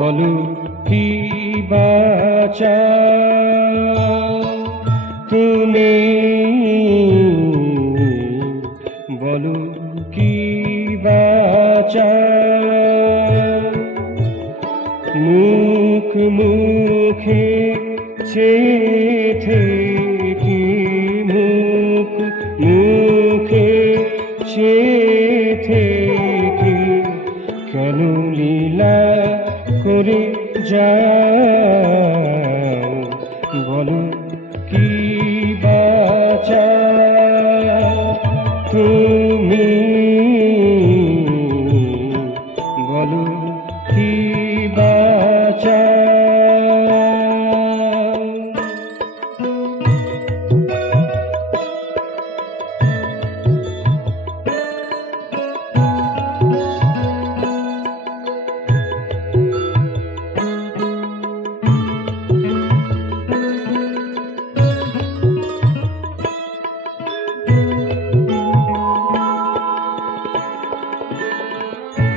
বলো কি বাঁচাও তুমি, বলো কি বাঁচাও। মুখ মুখে চেয়ে থেকে, মুখ মুখে চেয়ে থেকে কেন লীলা করে যাও, বলো কি বাঁচাও তুমি, বলো কি বাঁচাও।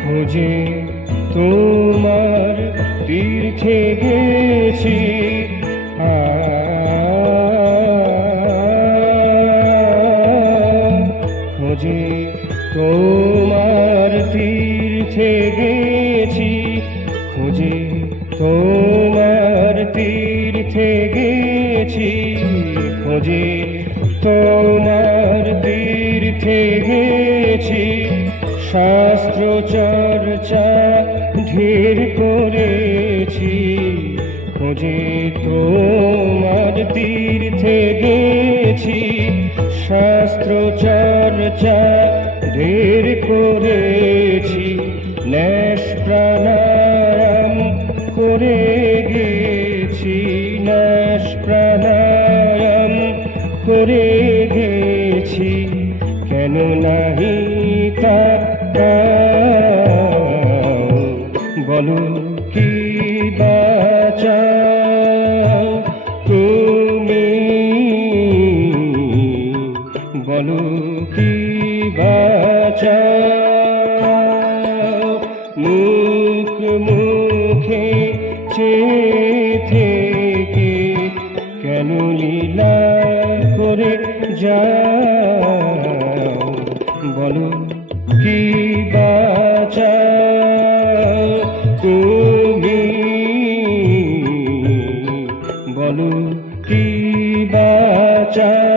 খোঁজে তোমার তীর্থে গেছি, খোঁজে তোমার তীর্থে গেছি, খোঁজে তোমার তীর্থে গেছি, খোঁজে তোমার তীর্থে গেছি। শাস্ত্র চর্চা ঢের করেছি, খোঁজে তোমার তীর্থে গেছি। শাস্ত্র চর্চা ঢের করেছি, ন্যাস প্রাণায়াম করে গেছি, ন্যাস প্রাণায়াম করে গেছি। কেন নাহি তা বলো কি বাঁচাও তুমি, বলো কি বাঁচাও। মুখ মুখে চেয়ে থেকে কেন লীলা করে যাও, বলো কি বাঁচাও তুমি, বলো কি বাঁচাও।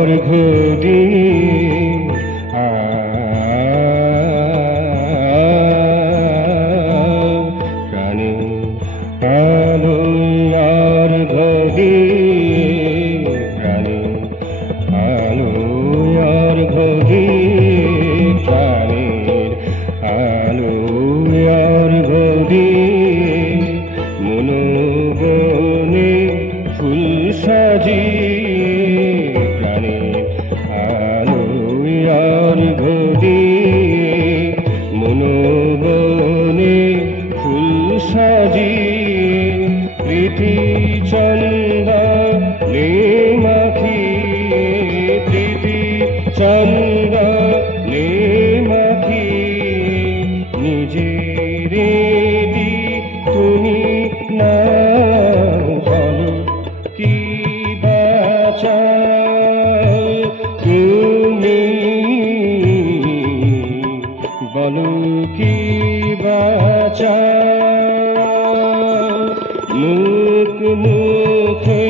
অর্ঘ দিয়ে প্রাণে আলো অর্ঘ দিয়ে, প্রাণে আলো অর্ঘ দিয়ে, প্রাণের আলো অর্ঘ দিয়ে মনোবনে ফুল সাজিয়ে, মনোবনে ফুল সাজিয়ে প্রীতি চন্দনে মাখিয়ে, প্রীতি চন্দনে মাখিয়ে নিজের দি তুমি না, বলো কি বাঁচাও তুমি, বলো কি বাঁচাও। মুখ মুখে